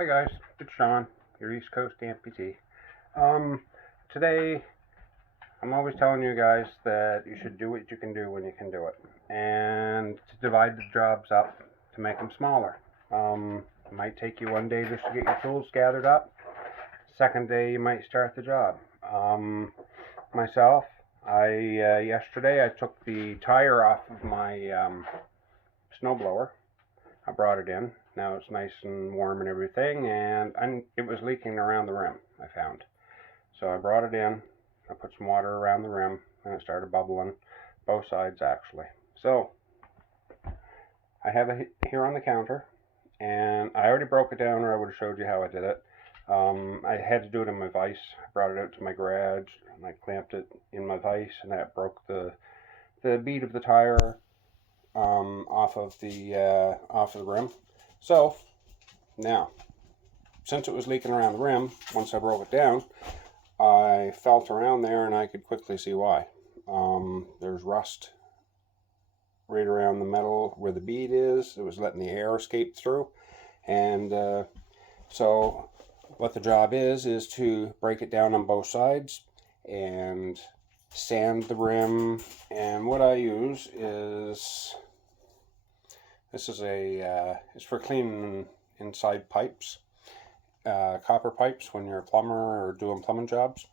Hi guys, it's Sean, your East Coast amputee. Today, I'm always telling you guys that you should do what you can do when you can do it, and to divide the jobs up to make them smaller. It might take you one day just to get your tools gathered up. Second day, you might start the job. Myself, yesterday I took the tire off of my snowblower. I brought it in. Now it's nice and warm and everything, and it was leaking around the rim, I found. So I brought it in, I put some water around the rim, and it started bubbling, both sides actually. So I have it here on the counter, and I already broke it down, or I would have showed you how I did it. I had to do it in my vise. I brought it out to my garage, and I clamped it in my vise, and that broke the bead of the tire off of the rim. So now, since it was leaking around the rim, once I broke it down, I felt around there and I could quickly see why. There's rust right around the metal where the bead is. It was letting the air escape through, and so what the job is to break it down on both sides and sand the rim. And what I use is, this is it's for cleaning inside pipes, copper pipes when you're a plumber or doing plumbing jobs.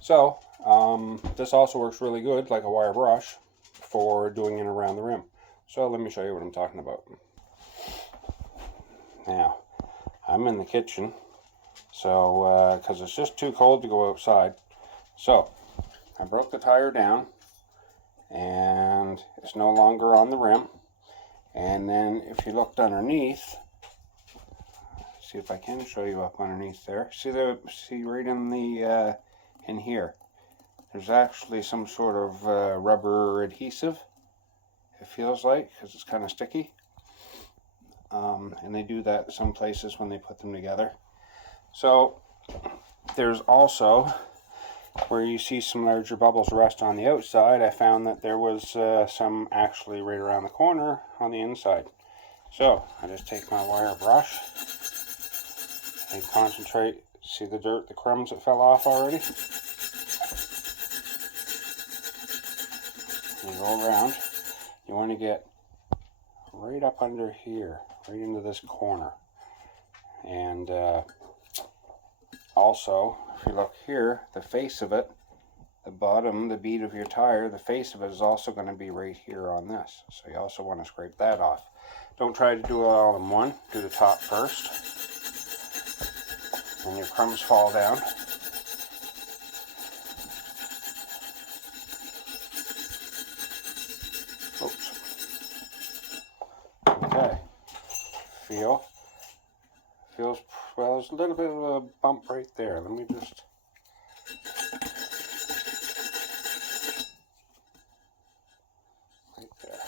So this also works really good like a wire brush for doing it around the rim. So let me show you what I'm talking about. Now, I'm in the kitchen, so because it's just too cold to go outside. So I broke the tire down, and it's no longer on the rim. And then if you looked underneath, see if I can show you up underneath there. See right in the in here, there's actually some sort of rubber adhesive, it feels like, because it's kind of sticky. And they do that some places when they put them together. So there's also, where you see some larger bubbles rust on the outside, I found that there was some actually right around the corner on the inside. So I just take my wire brush and concentrate. See the dirt, the crumbs that fell off already? You go around. You want to get right up under here, right into this corner. And also, if you look here, the face of it, the bottom, the bead of your tire, the face of it is also going to be right here on this. So you also want to scrape that off. Don't try to do it all in one. Do the top first. And your crumbs fall down. Oops. Okay. Feels, well, there's a little bit of a bump right there. Let me just, right there.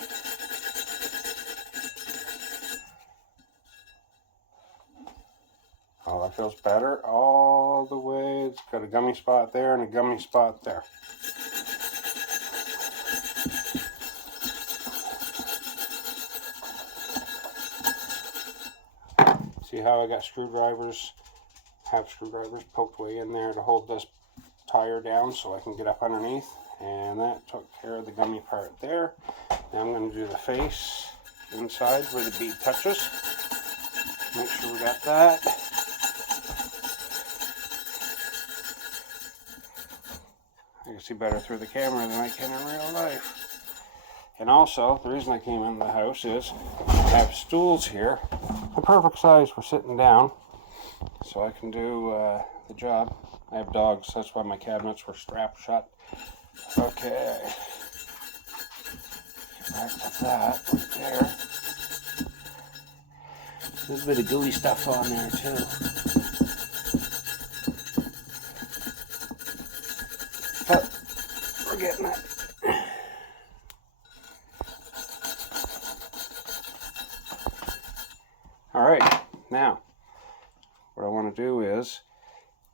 Oh, that feels better all the way. It's got a gummy spot there and a gummy spot there. See how I got screwdrivers poked way in there to hold this tire down so I can get up underneath, and that took care of the gummy part there. Now I'm going to do the face inside where the bead touches. Make sure we got that. I can see better through the camera than I can in real life. And also, the reason I came into the house is I have stools here, the perfect size for sitting down, so I can do the job. I have dogs, that's why my cabinets were strapped shut. Okay, back to that right there. A little bit of gooey stuff on there too. But we're getting it. Alright, now what I want to do is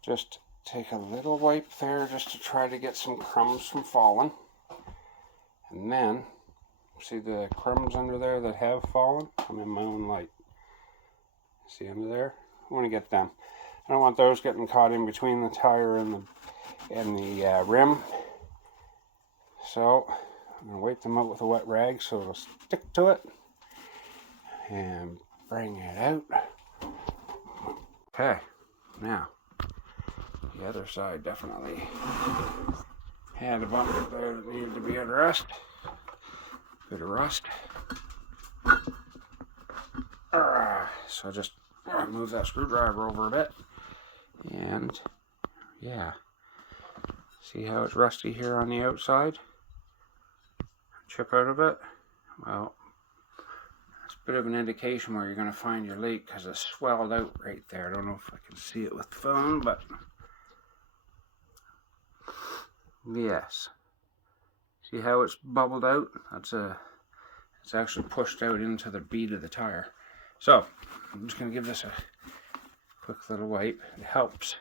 just take a little wipe there just to try to get some crumbs from falling. And then, see the crumbs under there that have fallen? I'm in my own light. See under there? I want to get them. I don't want those getting caught in between the tire and the rim. So I'm going to wipe them out with a wet rag so it'll stick to it. And bring it out. Okay, now the other side definitely had a bump there that needed to be addressed. Bit of rust. So just move that screwdriver over a bit. And yeah, see how it's rusty here on the outside? Chip out of it. Well, it's a bit of an indication where you're going to find your leak because it's swelled out right there. I don't know if I can see it with the phone, but yes. See how it's bubbled out? It's actually pushed out into the bead of the tire. So I'm just going to give this a quick little wipe. It helps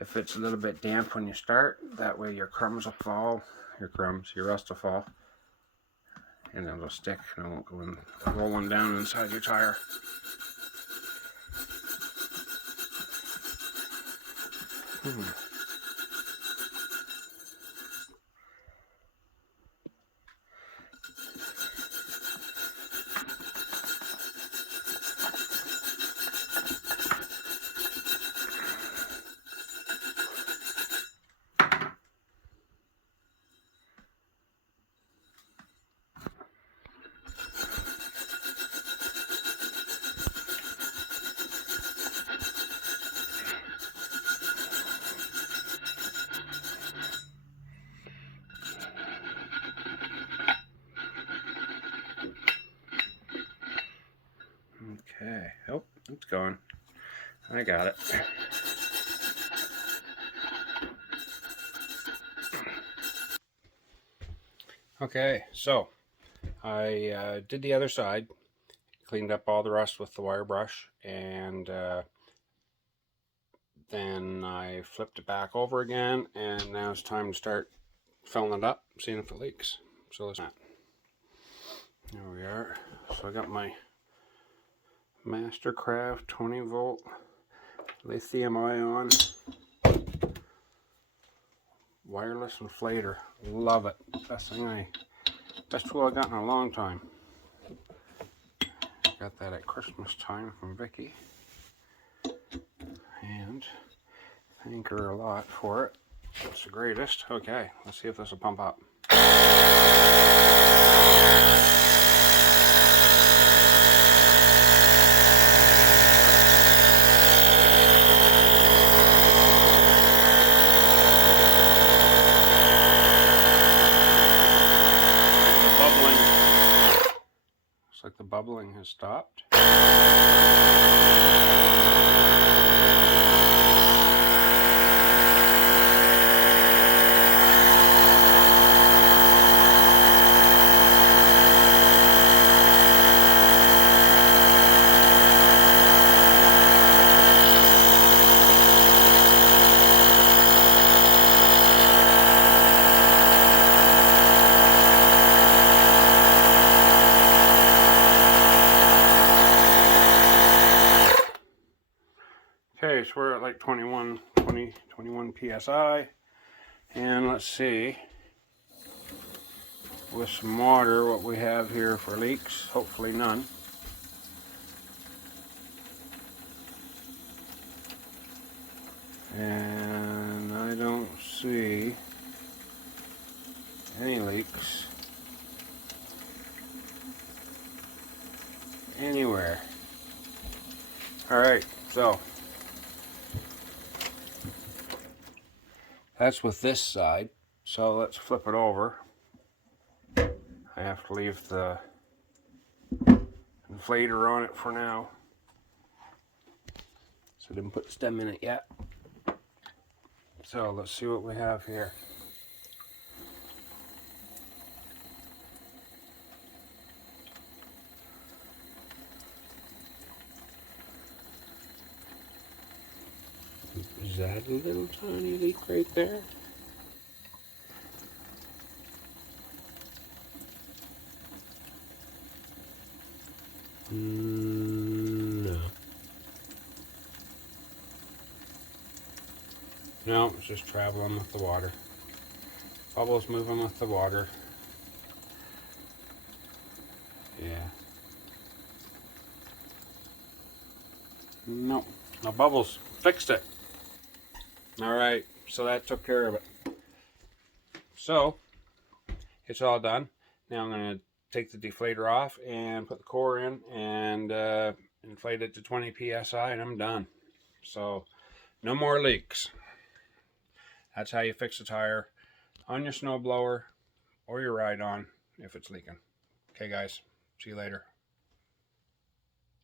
if it's a little bit damp when you start. That way your crumbs will fall. Your rust will fall. And it'll stick and it won't go in rolling down inside your tire. Okay, oh, it's gone. I got it. Okay, so I did the other side, cleaned up all the rust with the wire brush, and then I flipped it back over again, and now it's time to start filling it up, seeing if it leaks. So let's. There we are. So I got my Mastercraft 20 volt lithium ion wireless inflator. Love it. Best tool I got in a long time. Got that at Christmas time from Vicky, and thank her a lot for it. It's the greatest. Okay, let's see if this will pump up. Looks like the bubbling has stopped. Okay, so we're at like 21 psi, and let's see with some water what we have here for leaks. Hopefully none. And I don't see any leaks anywhere. Alright, so that's with this side. So let's flip it over. I have to leave the inflator on it for now. So I didn't put the stem in it yet. So let's see what we have here. Is that a little tiny leak right there? No. No, it's just traveling with the water. Bubbles moving with the water. Yeah. No, no bubbles. Fixed it. Alright, so that took care of it. So, it's all done. Now I'm going to take the deflator off and put the core in and inflate it to 20 psi, and I'm done. So, no more leaks. That's how you fix a tire on your snowblower or your ride-on if it's leaking. Okay guys, see you later.